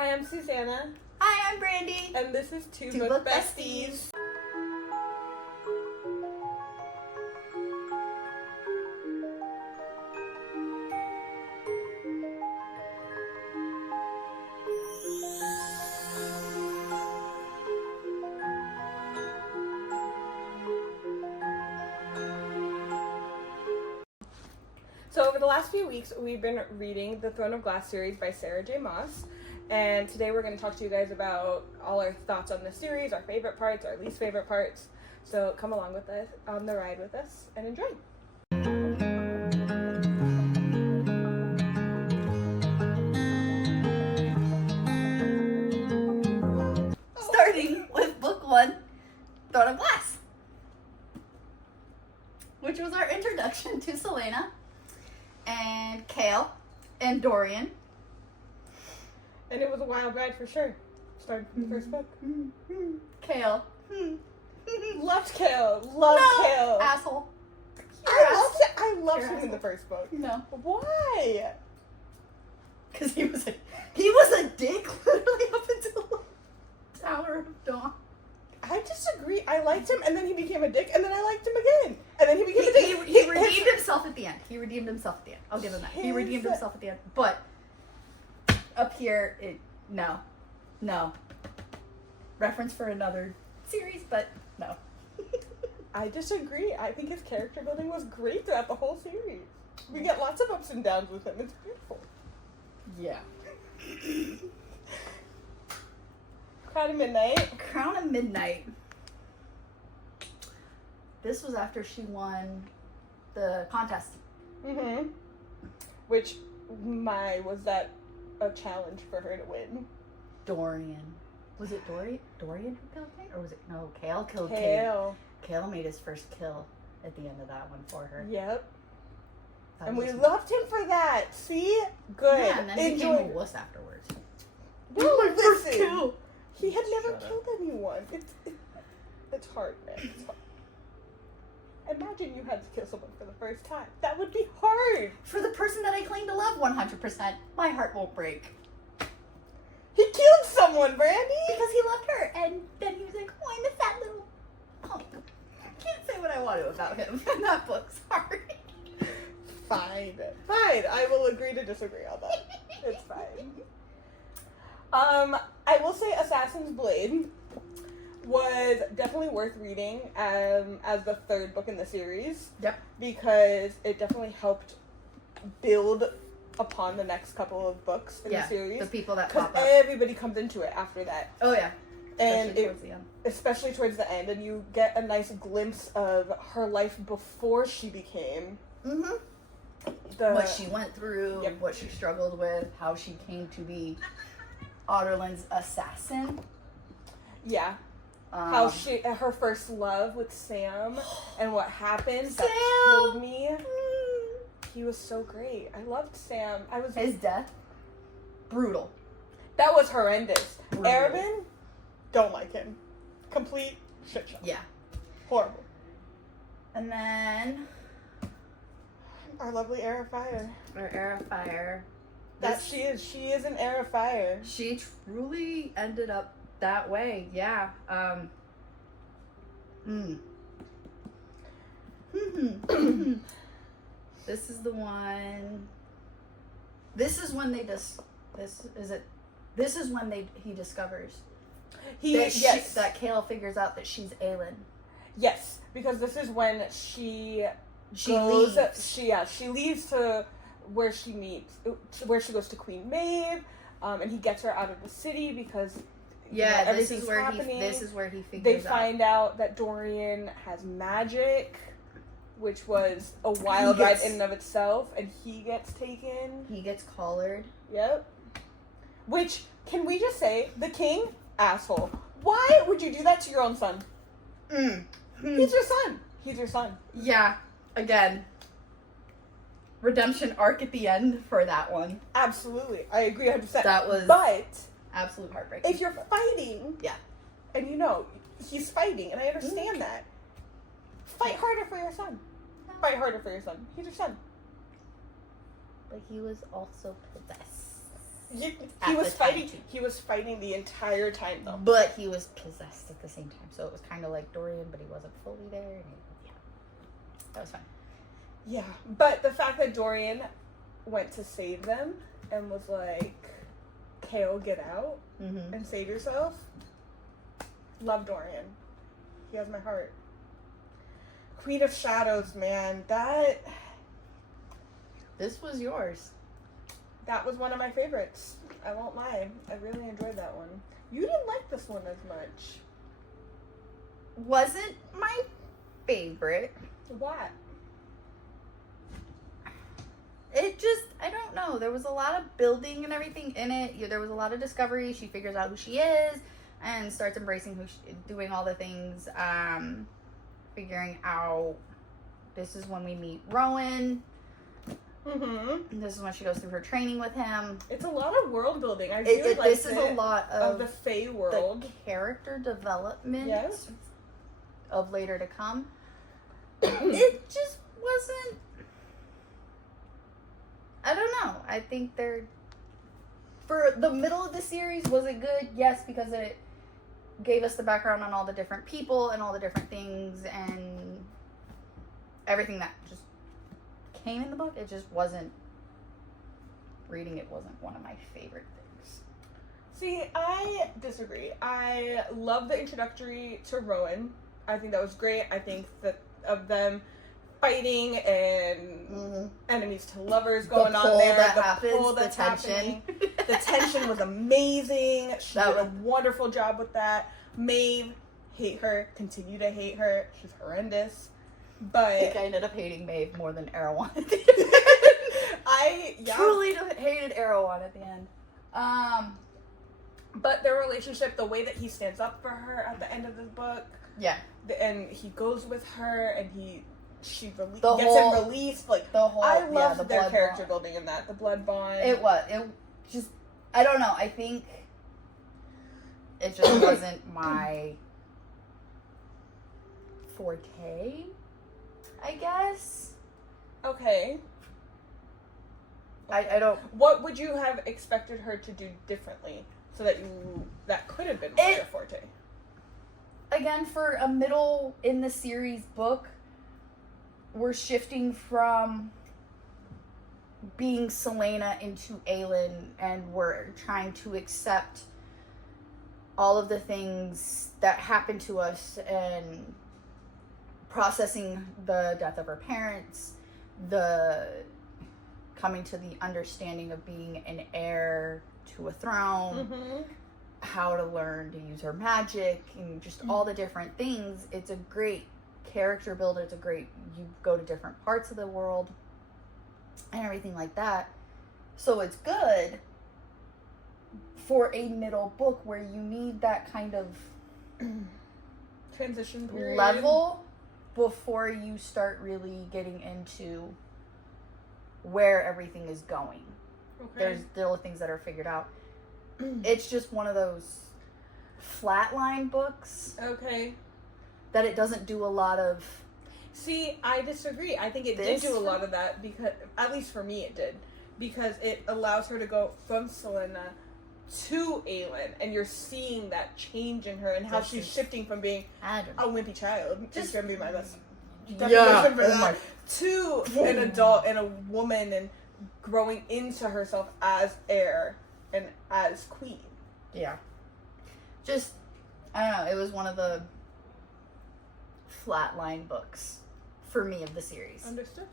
Hi, I'm Susanna. Hi, I'm Brandy. And this is Two Two Book Book Besties. So over the last few weeks, we've been reading the Throne of Glass series by Sarah J. Maas. And today we're going to talk to you guys about all our thoughts on the series, our favorite parts, our least favorite parts. So come along with us on the ride with us and enjoy. Starting with book 1, Throne of Glass, which was our introduction to Selena and Kale and Dorian. And it was a wild ride for sure. Starting from the first book. Kale. Loved Kale. Loved Kale. Asshole. I loved him in asshole. the first book. No. Why? Because he was a dick literally up until Tower of Dawn. I disagree. I liked him, and then he became a dick, and then I liked him again. And then he became a dick. He redeemed himself at the end. I'll give him that. He redeemed himself at the end. But up here, no. Reference for another series, but no. I disagree. I think his character building was great throughout the whole series. We get lots of ups and downs with him. It's beautiful. Yeah. Crown of Midnight. Crown of Midnight. This was after she won the contest. Mm-hmm. Which, was that a challenge for her to win? Dorian. Was it Dorian who killed Kale? Or was it, no, Kale killed Kale. Kale. Kale made his first kill at the end of that one for her. Yep. That And was- we loved him for that. See? Good. Yeah, and then he became a wuss afterwards. No, listen. kill. He had never Shut up. killed anyone. It's hard, man. It's hard. Imagine you had to kill someone for the first time. That would be hard. For the person that I claim to love 100%, my heart won't break. He killed someone, Brandy. Because he loved her, and then he was like, oh, I miss that little punk. I can't say what I want to about him in that book, sorry. Fine. I will agree to disagree on that. It's fine. I will say Assassin's Blade was definitely worth reading as the third book in the series. Yep. Because it definitely helped build upon the next couple of books in the series. The people that Because pop up. everybody comes into it after that. Oh, yeah. And Especially towards the end. Especially towards the end. And you get a nice glimpse of her life before she became... Mm-hmm. What she went through, what she struggled with, how she came to be Otterland's assassin. Yeah. How her first love with Sam and what happened. Sam! That told me. He was so great. I loved Sam. His death, brutal. That was horrendous. Brutal. Arabin, don't like him. Complete shit show. Yeah. Horrible. And then our lovely Heir of Fire. our Heir of Fire. She is an Heir of Fire. She truly ended up that way. Yeah. This is the one. This is when he discovers that Kale figures out that she's Aelin. Yes, because this is when she leaves to where she goes to Queen Maeve, and he gets her out of the city because everything's happening. This is where he figures They out. find out that Dorian has magic, which was a wild ride in and of itself, and he gets taken. He gets collared. Yep. Which, can we just say, the king, asshole. Why would you do that to your own son? He's your son. Yeah. Again. Redemption arc at the end for that one. Absolutely. I agree 100%. That was absolute heartbreak. If you're fighting, and he's fighting, and I understand that, fight harder for your son. Fight harder for your son. He's your son. But he was also possessed. He at was the time, fighting. too. He was fighting the entire time, though. But he was possessed at the same time, so it was kind of like Dorian, but he wasn't fully there. And yeah, that was fun. Yeah, but the fact that Dorian went to save them and was like, "Kale, get out and save yourself." Love Dorian. He has my heart. Queen of Shadows, man, This was yours. that was one of my favorites. I won't lie. I really enjoyed that one. You didn't like this one as much. Wasn't my favorite. What? It just, I don't know. There was a lot of building and everything in it. There was a lot of discovery. She figures out who she is and starts embracing doing all the things. Figuring out, this is when we meet Rowan. Mm-hmm. This is when she goes through her training with him. It's a lot of world building. I really like this is a lot of the Fae world. The character development of later to come. It just wasn't. I don't know. I think for the middle of the series, was it good? Yes, because it gave us the background on all the different people and all the different things and everything that just came in the book. It just wasn't, reading it wasn't one of my favorite things. See, I disagree. I love the introductory to Rowan. I think that was great. I think that of them fighting and enemies to lovers going on there. The pull that's happening. The tension was amazing. She did a wonderful job with that. Maeve, hate her. Continue to hate her. She's horrendous. But I think I ended up hating Maeve more than Erewhon at the end. I truly hated Erewhon at the end. But their relationship, the way that he stands up for her at the end of the book. Yeah. And he goes with her and gets him released. Like, I loved their character building in that. The blood bond. It just, I don't know. I think it just wasn't my forte, I guess. Okay. I don't. What would you have expected her to do differently so that could have been more your forte? Again, for a middle in the series book, we're shifting from being Selena into Aelin, and we're trying to accept all of the things that happened to us and processing the death of her parents, the coming to the understanding of being an heir to a throne, how to learn to use her magic, and just all the different things. It's a great character builder. It's a great, you go to different parts of the world and everything like that. So it's good for a middle book where you need that kind of transition period level before you start really getting into where everything is going. Okay. There's still things that are figured out. It's just one of those flatline books. Okay. That it doesn't do a lot of. See, I disagree. I think it did do a lot of that, because, at least for me, it did. Because it allows her to go from Selena to Aelin, and you're seeing that change in her and how she's shifting from being a wimpy child, just gonna be my best definition for that, to an adult and a woman, and growing into herself as heir and as queen. Yeah. Just, I don't know, it was one of the flatline books for me of the series. Understood.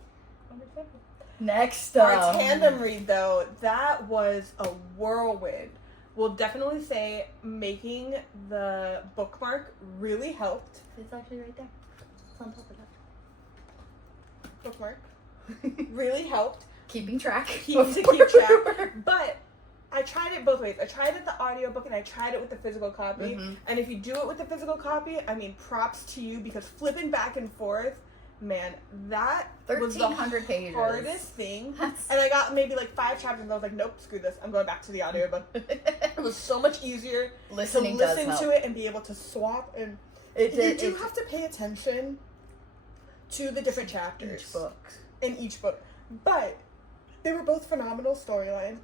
Next our tandem read, though, that was a whirlwind. We'll definitely say making the bookmark really helped. It's actually right there. It's on top of that. Bookmark really helped. Keeping track. Keep track. But I tried it both ways. I tried it the audiobook and I tried it with the physical copy. And if you do it with the physical copy, I mean, props to you, because flipping back and forth, man, that was the hardest thing. And I got maybe like 5 chapters and I was like, nope, screw this. I'm going back to the audiobook. It was so much easier to listen to it and be able to swap. And you do have to pay attention to the different chapters. Each book. In each book. But They were both phenomenal storylines.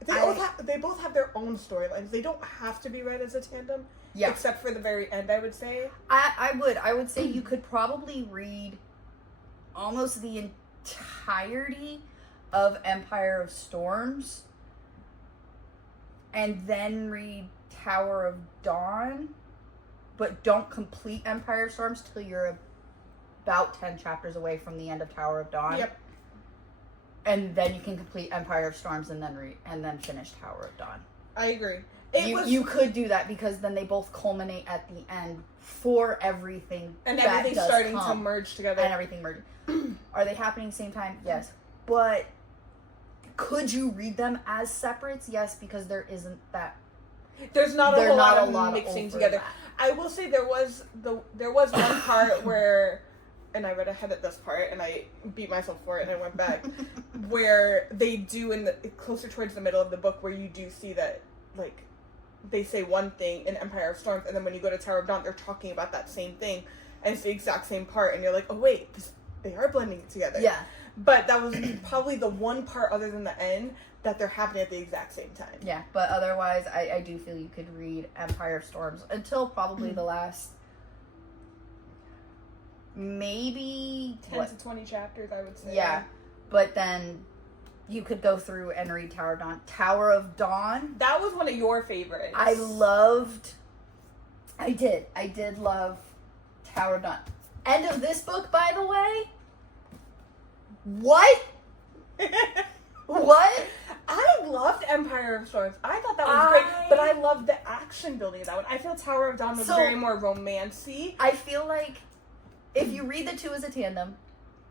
They both have their own storylines. They don't have to be read as a tandem. Yeah. Except for the very end, I would say. I would say you could probably read almost the entirety of Empire of Storms and then read Tower of Dawn, but don't complete Empire of Storms till you're about 10 chapters away from the end of Tower of Dawn. Yep. And then you can complete Empire of Storms and then finish Tower of Dawn. I agree. You could do that because then they both culminate at the end for everything. And everything's starting to merge together. And everything merging. Are they happening at the same time? Yes. But could you read them as separates? Yes, because there isn't that. There's not a whole lot of mixing together. I will say there was one part where, and I read ahead at this part and I beat myself for it and I went back, where they do closer towards the middle of the book where you do see that, like, they say one thing in Empire of Storms, and then when you go to Tower of Dawn, they're talking about that same thing, and it's the exact same part, and you're like, oh wait, they are blending together. Yeah. But that was probably the one part, other than the end, that they're happening at the exact same time. Yeah, but otherwise, I do feel you could read Empire of Storms until probably the last, maybe 10 to 20 chapters, I would say. Yeah, but then you could go through and read Tower of Dawn. Tower of Dawn. That was one of your favorites. I did love Tower of Dawn. End of this book, by the way. What? What? I loved Empire of Storms. I thought that was great, but I loved the action building of that one. I feel Tower of Dawn was very more romancy. I feel like if you read the two as a tandem,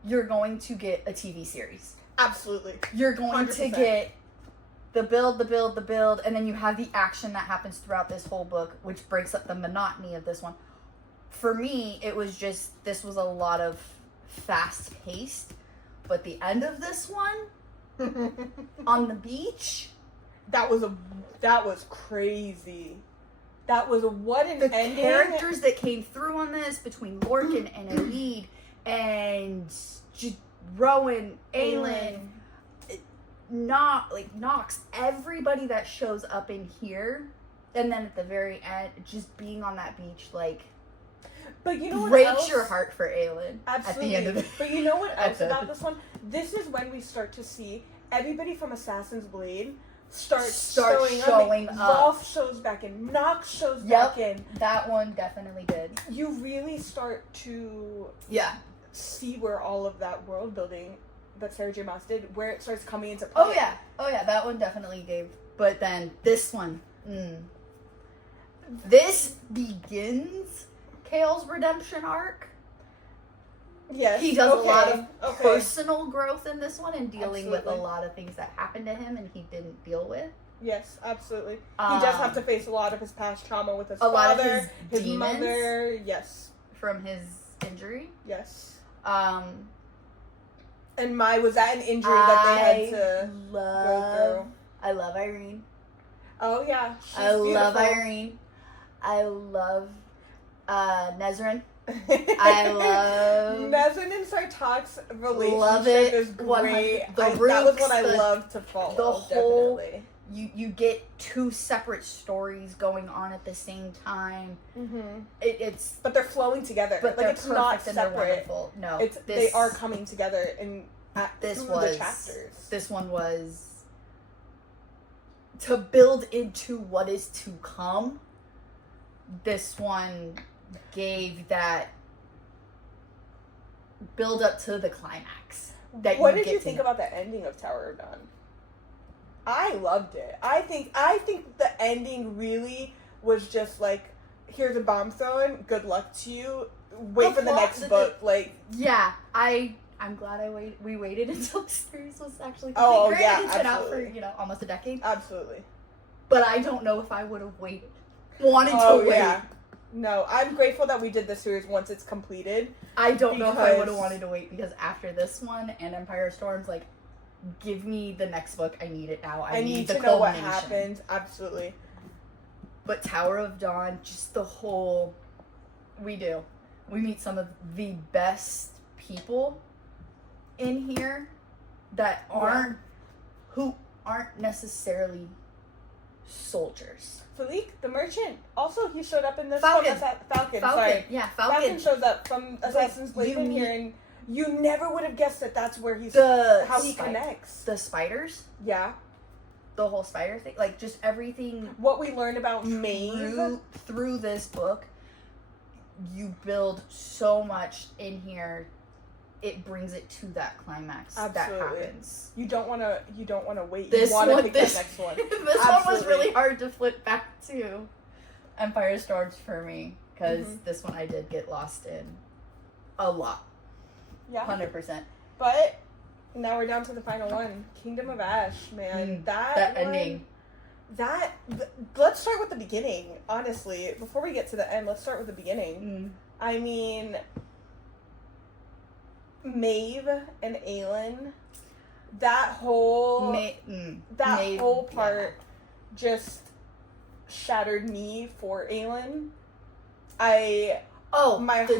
you're going to get a TV series. Absolutely. You're going 100%. To get the build, and then you have the action that happens throughout this whole book, which breaks up the monotony of this one. For me, it was just, this was a lot of fast-paced, but the end of this one, on the beach, that was crazy. That was what an ending. The characters that came through on this, between Lorcan and Elide, and Rowan, Aelin, Nox, everybody that shows up in here, and then at the very end, just being on that beach, like, but you know what breaks else? Your heart for Aelin. Absolutely. At the end of it. But you know what else about this one? This is when we start to see everybody from Assassin's Blade start showing up. Rolf shows back in. Nox shows back in. That one definitely did. You really start to see where all of that world building that Sarah J. Maas did, where it starts coming into play. Oh yeah, that one definitely gave. But then this one, this begins Kale's redemption arc. Yes, he does a lot of personal growth in this one and dealing with a lot of things that happened to him and he didn't deal with. Yes, absolutely. He does have to face a lot of his past trauma with his father, lot of his mother. Yes, from his injury. Yes. And was that an injury that they had to go through? I love Irene. Oh yeah, I love Irene. I love Nezrin. I love Nezrin and Sartak's relationship is great. That was what I loved to follow. The whole definitely. You get two separate stories going on at the same time. Mm-hmm. It's but they're flowing together. But like it's not separate. No, they are coming together in the chapters. This one was to build into what is to come. This one gave that build up to the climax. What did you think about the ending of Tower of Dawn? I loved it. I think the ending really was just like, here's a bomb thrown, good luck to you, wait for the next book. I'm glad we waited until the series was actually complete. It's been out for almost a decade. Absolutely. But I don't know if I would have wanted to wait. Yeah. No, I'm grateful that we did the series once it's completed. I don't know if I would have wanted to wait, because after this one and Empire of Storms, like, give me the next book. I need it now. I need to know what happened. Absolutely. But Tower of Dawn, just the whole... We meet some of the best people in here that aren't who aren't necessarily soldiers. Philippe, the merchant. Also, he showed up in this Falcon. Falcon. Sorry. Yeah, Falcon shows up from Assassin's Blade in here, and you never would have guessed that that's where he's how he connects. The spiders. Yeah. The whole spider thing, like just everything. What we learned about Maeve through this book, you build so much in here. It brings it to that climax. Absolutely. That happens. You don't want to wait. This you want to one, pick that next one. This one was really hard to flip back to Empire Stars for me, because this one I did get lost in a lot. Yeah. 100%. But now we're down to the final one, Kingdom of Ash, man. That ending. Let's start with the beginning, honestly. Before we get to the end, let's start with the beginning. I mean, Maeve and Aelin, that whole whole part just shattered me for Aelin. My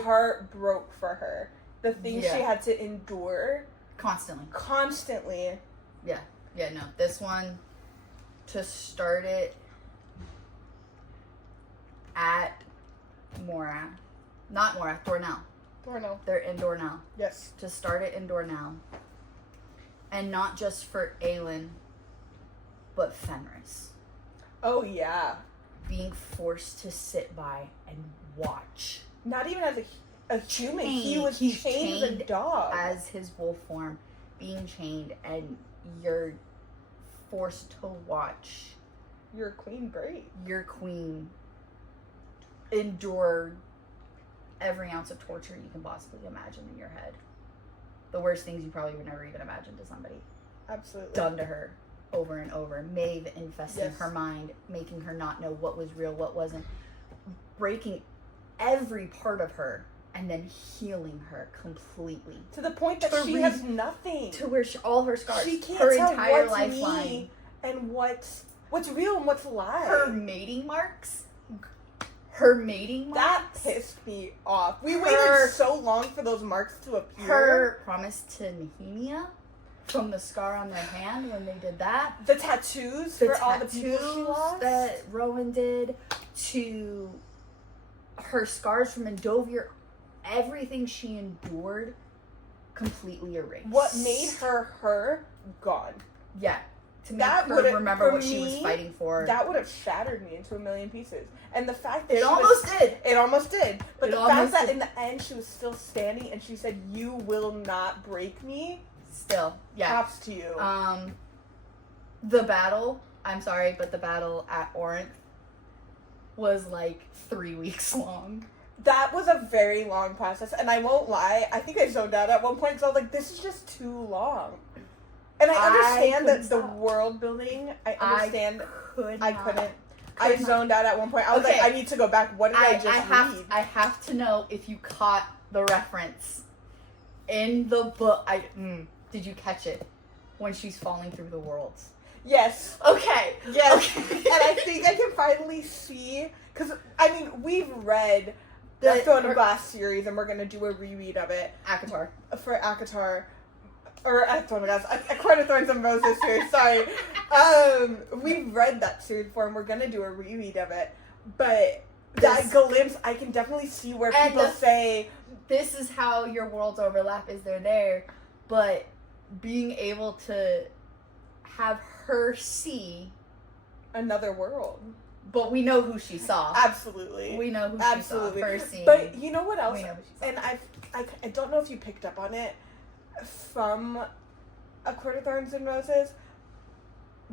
heart broke for her. The things she had to endure. Constantly. Yeah, no. This one, to start it at Dornell. They're in Dornell. Yes. To start it in Dornell. And not just for Aelin, but Fenris. Oh, yeah. Being forced to sit by and watch. Not even as a human. He was chained as a dog. As his wolf form, being chained, and you're forced to watch your queen endure every ounce of torture you can possibly imagine in your head. The worst things you probably would never even imagine to somebody. Absolutely. Done to her over and over. Maeve infesting her mind, making her not know what was real, what wasn't. Breaking every part of her and then healing her completely. To the point that she has nothing. To where all her scars. She can't her tell entire what's lifeline. Me and what's real and what's lie. Her mating marks. That pissed me off. We waited so long for those marks to appear. Her promise to Nehemia from the scar on their hand when they did that. The tattoos for all the people she lost. That Rowan did. To her scars from Endovier. Everything she endured completely erased. What made her gone. Yeah. To make her remember what she was fighting for. That would have shattered me into a million pieces. And the fact that It almost did. But the fact that in the end she was still standing and she said, "You will not break me." Still, yeah. Props to you. The battle, I'm sorry, but the battle at Orinth was like 3 weeks long. That was a very long process, and I won't lie, I think I zoned out at one point because I was like, this is just too long. And I understand that the world building, I understand. I couldn't. I zoned out at one point. I was like, I need to go back. What did I just read? I have to know if you caught the reference in the book. Did you catch it when she's falling through the worlds? Yes. Okay. Yes. Okay. And I think I can finally see, because, I mean, we've read the Throne of Glass series, and we're going to do a reread of it. ACOTAR. For ACOTAR. Or Throne of Glass. A Court of Thorns and Roses series, sorry. We've read that series before, and we're going to do a reread of it. But that glimpse, I can definitely see where people say, this is how your worlds overlap, is they're there. But being able to have her see another world. But we know who she saw. Absolutely. We know who she saw. Her seeing. But you know what else? We know who she saw. And I don't know if you picked up on it from A Court of Thorns and Roses,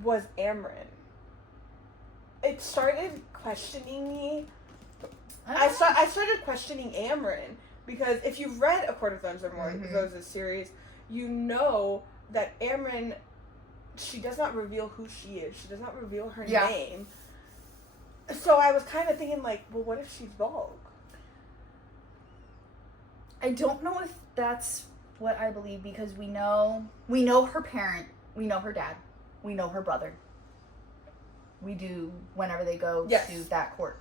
was Amryn. It started questioning me. I started questioning Amryn, because if you've read A Court of Thorns and Roses series, you know that Amryn, she does not reveal who she is. She does not reveal her name. So I was kind of thinking, like, well, what if she's Vogue? I don't know if that's what I believe, because we know her parent, we know her dad, we know her brother. We do whenever they go to that court.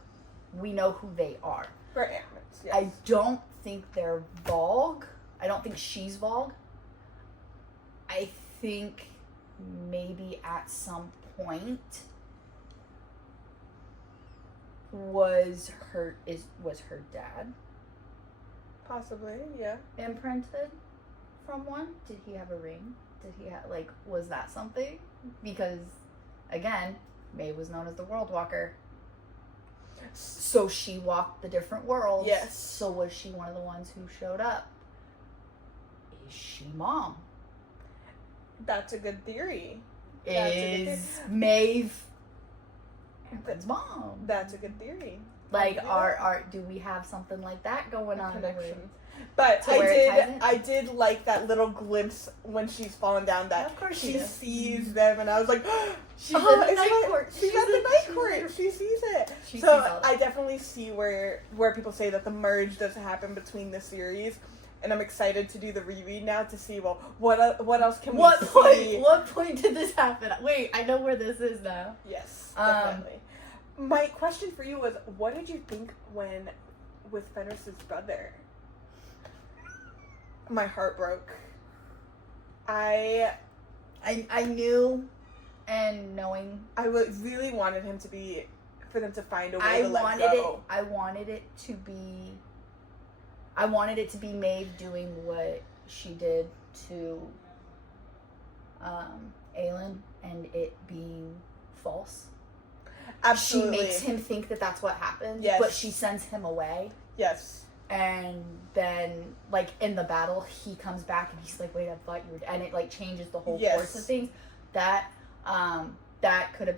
We know who they are. For Amryn, yes. I don't think they're Vogue. I don't think she's Vogue. I think maybe at some point was her dad Possibly, yeah. imprinted from one? Did he have a ring? Did he have, like, was that something? Because, again, Maeve was known as the World Walker. So she walked the different worlds. Yes. So was she one of the ones who showed up? Is she Mom? That's a good theory. Is Maeve Aaron's mom? That's a good theory. Like, do we have something like that going on? Connection. But I did like that little glimpse when she's falling down that of course she sees them, and I was like, she's at the night court. She's at the night court. She sees it. So I definitely see where people say that the merge does happen between the series. And I'm excited to do the reread now to see, well, what else can we see? What point did this happen? Wait, I know where this is now. Yes, definitely. My question for you was, what did you think with Fenris's brother? My heart broke. I knew, and knowing. I really wanted for them to find a way to let go. I wanted it to be Maeve doing what she did to Aelin, and it being false. Absolutely. She makes him think that that's what happened, yes. But she sends him away. Yes. And then, like, in the battle, he comes back and he's like, wait, I thought you were... And it, like, changes the whole course of things. That could have...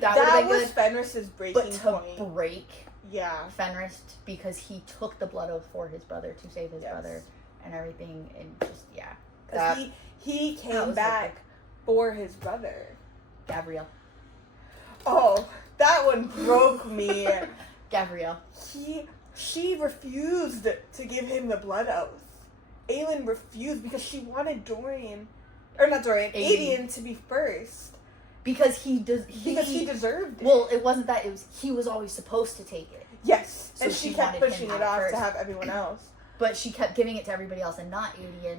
That was good, Fenris's breaking point. But to break... Yeah. Fenris, because he took the blood oath for his brother to save his brother and everything, and just, yeah. Because he came back for his brother. Gabrielle. Oh, that one broke me. Gabrielle. She refused to give him the blood oath. Aelin refused because she wanted Aedion to be first. Because he deserved it. Well, it wasn't that. It was he was always supposed to take it. Yes, so and she kept pushing it off first. To have everyone else. But she kept giving it to everybody else and not Aedion,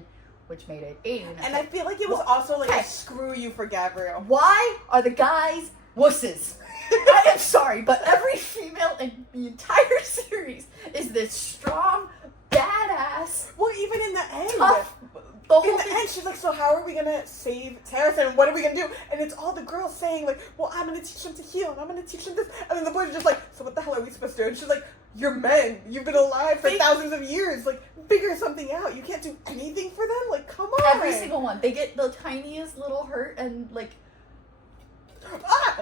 which made it Aedion. And I feel like it was also like a screw you for Gabrielle. Why are the guys wusses? I am sorry, but every female in the entire series is this strong, badass. Well, even in the end. Tough. In the end, she's like, so how are we going to save Tareth, and what are we going to do? And it's all the girls saying, like, well, I'm going to teach them to heal, and I'm going to teach them this. And then the boys are just like, so what the hell are we supposed to do? And she's like, you're men. You've been alive for thousands of years. Like, figure something out. You can't do anything for them? Like, come on. Every single one. They get the tiniest little hurt and, like...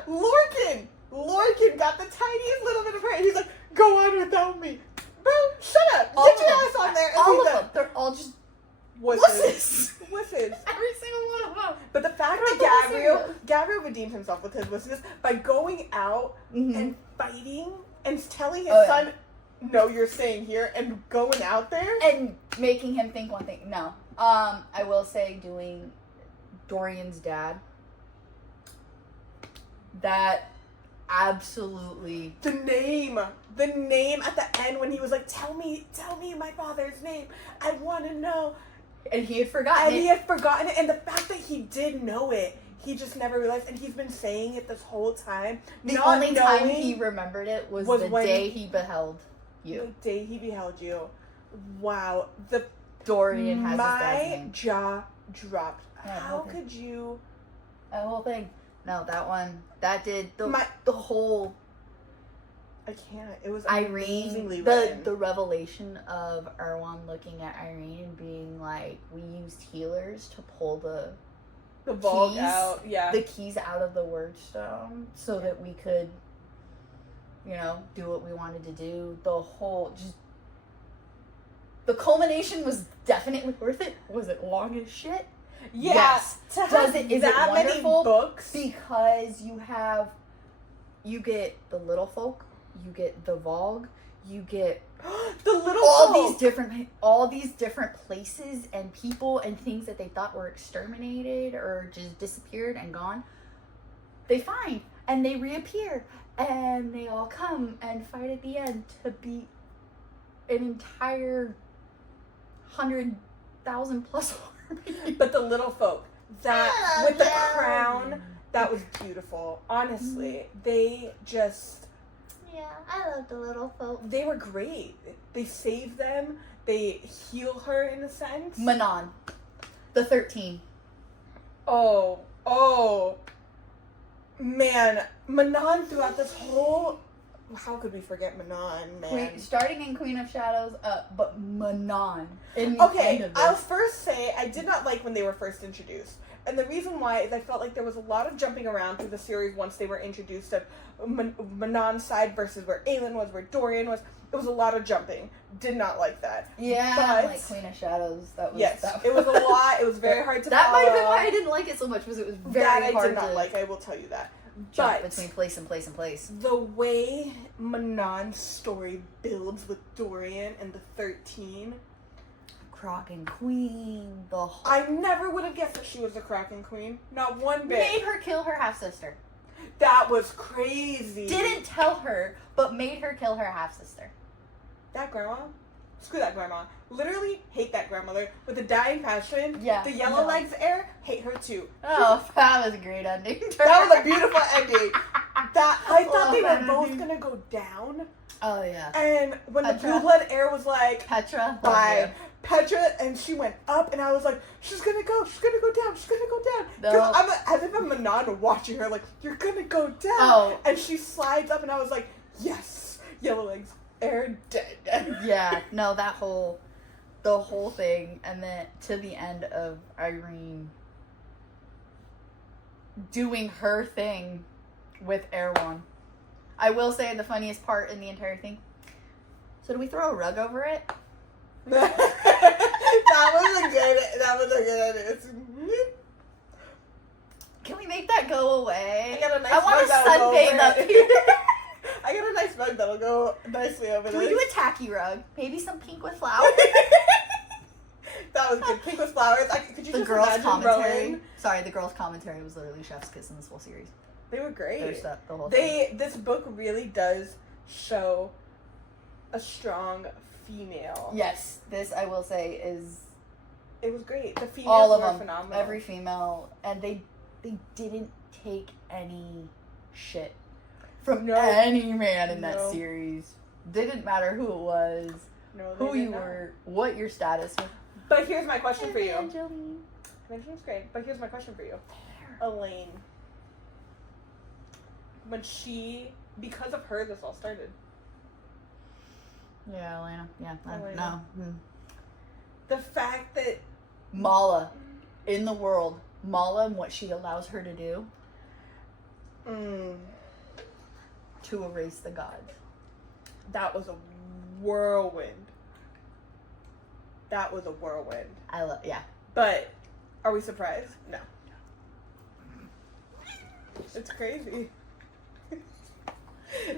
Lorcan! Lorcan got the tiniest little bit of hurt, and he's like, go on without me. Bro, shut up. Get your ass on there. All of them. They're all just... Wusses. Every single one of them. But the fact that Gabriel redeemed himself with his wussiness by going out and fighting and telling his son, no, you're staying here, and going out there. And making him think one thing. No. I will say doing Dorian's dad. That absolutely... The name at the end when he was like, tell me my father's name. I want to know. And he had forgotten it. And the fact that he did know it, he just never realized. And he's been saying it this whole time. The only time he remembered it was the day he beheld you. The day he beheld you. Wow. Dorian has his dad's name. My jaw dropped. How could you... That whole thing. No, that one. That did the whole... I can't. It was Irene, amazingly written. The revelation of Erwan looking at Irene and being like, we used healers to pull the vault keys out. Yeah. The keys out of the word stone so that we could, do what we wanted to do. The culmination was definitely worth it. Was it long as shit? Yeah. Yes. Is it wonderful? Many books? Because you get the little folk, you get the Vogue, you get the little all these different places and people and things that they thought were exterminated or just disappeared and gone. They find and they reappear and they all come and fight at the end to beat an entire 100,000 plus army. But the little folk, that with the crown, that was beautiful. Honestly, they just... Yeah, I love the little folk. They were great. They saved them. They heal her in a sense. Manon. The 13. Oh. Man, Manon throughout this whole... How could we forget Manon, man? Starting in Queen of Shadows, but Manon. In the end of this. I'll first say I did not like when they were first introduced. And the reason why is I felt like there was a lot of jumping around through the series once they were introduced of Manon's side versus where Aelin was, where Dorian was. It was a lot of jumping. Did not like that. Yeah, but, like Queen of Shadows. It was a lot. It was very hard to that follow. Might have been why I didn't like it so much, because it was very that hard I did not to like, I will tell you that. Jump But between place and place and place. the way Manon's story builds with Dorian and the 13... Kraken Queen, I never would have guessed that she was the Kraken Queen. Not one bit. Made her kill her half-sister. That was crazy. Didn't tell her, but made her kill her half-sister. That grandma? Screw that grandma. Literally hate that grandmother. With a dying passion. Yeah. The yellow legs heir, hate her too. Oh, that was a great ending. That was a beautiful ending. I thought they were both ending. gonna go down. Oh, yeah. And when Petra. the blue blood heir was like, Petra. bye. Petra, and she went up, and I was like, she's gonna go down, she's gonna go down. No. I'm as if I'm Manon watching her, like, you're gonna go down. Oh. And she slides up, and I was like, yes, yellow legs, air dead. Yeah, no, the whole thing, and then to the end of Irene doing her thing with Erewhon. I will say the funniest part in the entire thing. So do we throw a rug over it? that was a good idea. Can we make that go away? I got a nice I want rug to that'll go sunbathe over up it. here. I got a nice rug that'll go nicely over Can this. we do a tacky rug? Maybe some pink with flowers? That was good. Pink with flowers. Could you The just girls' imagine commentary. Rowan? Sorry, the girls' commentary was literally chef's kiss in this whole series. They were great. Their stuff, the whole thing. This book really does show a strong female. Yes, this I will say is It was great. The females all of were them, phenomenal. every female, and they didn't take any shit from any man in that series. Didn't matter who it was, who you were, what your status was. But here's my question for you. Evangeline. Evangeline's great, but here's my question for you. Elaine. Because of her, this all started. Yeah, Elena. Yeah, Elena. no. The fact that Mala, in the world, Mala and what she allows her to do to erase the gods. That was a whirlwind. Yeah. But are we surprised? No. It's crazy.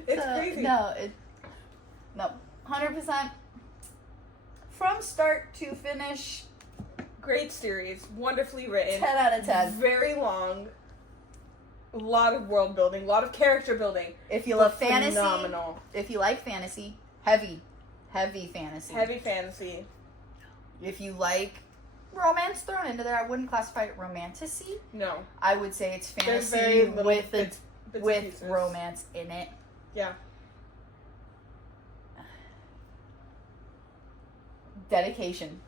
It's crazy. No, 100%. From start to finish, Great series, wonderfully written. 10 out of 10. Very long. A lot of world building, a lot of character building. If you love fantasy, phenomenal. if you like fantasy, heavy fantasy. Heavy fantasy. If you like romance thrown into there, I wouldn't classify it romantasy. No. I would say it's There's fantasy very little with bits and with pieces. romance in it. Yeah. Dedication.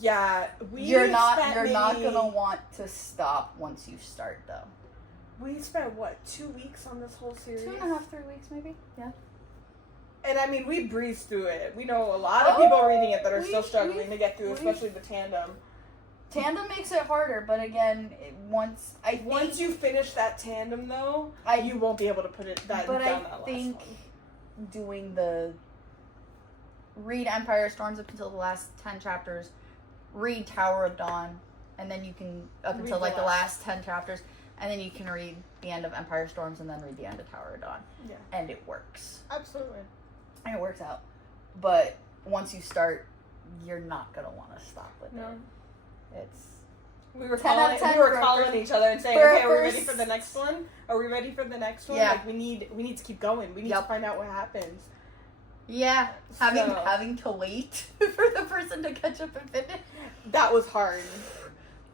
Yeah, You're not gonna want to stop once you start though. We spent 2 weeks on this whole series? 2.5, 3 weeks maybe. Yeah. And I mean, we breezed through it. We know a lot of people reading it that are still struggling to get through, especially the tandem. Tandem makes it harder, but again, once you finish that tandem though, you won't be able to put it that. But down I that think last one. doing the read Empire Storms up until the last 10 chapters, read Tower of Dawn, and then you can up until like the last 10 chapters, and then you can read the end of Empire Storms and then read the end of Tower of Dawn. Yeah. And it works. Absolutely. And it works out. But once you start, you're not gonna want to stop with it. It's We were 10 out of 10 calling each other and saying, for "Okay, are we first- ready for the next one? Are we ready for the next one? Yeah. Like we need to keep going. We need to find out what happens." yeah, having to wait for the person to catch up and finish. That was hard.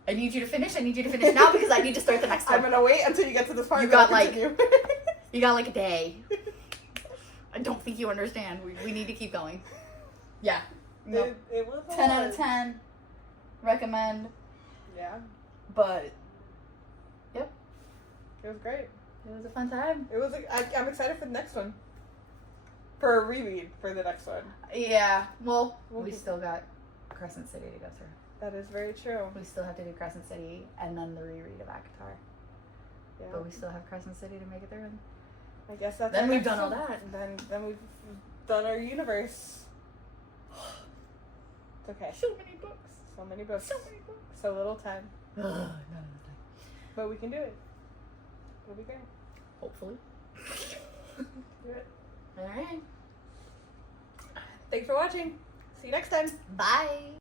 I need you to finish now because I need to start the next one. I'm gonna wait until you get to this part. You and then got, like- continue. You got like a day. I don't think you understand. We need to keep going. Yeah. Nope. It was a 10 out lot. of 10. Recommend. Yeah, But it was great. it was a fun time. It was. I'm excited for the next one. For a reread for the next one. Yeah. Well, we Okay. still got Crescent City to go through. That is very true. We still have to do Crescent City and then the reread of Avatar. Yeah. But we still have Crescent City to make it through. And I guess that's. Then our we've next done all one. that. Then we've done our universe. It's okay. so many books. So many books. So many books. So little time. None of the time. But we can do it. It'll be great. Hopefully. Do it. All right. Thanks for watching. See you next time. Bye.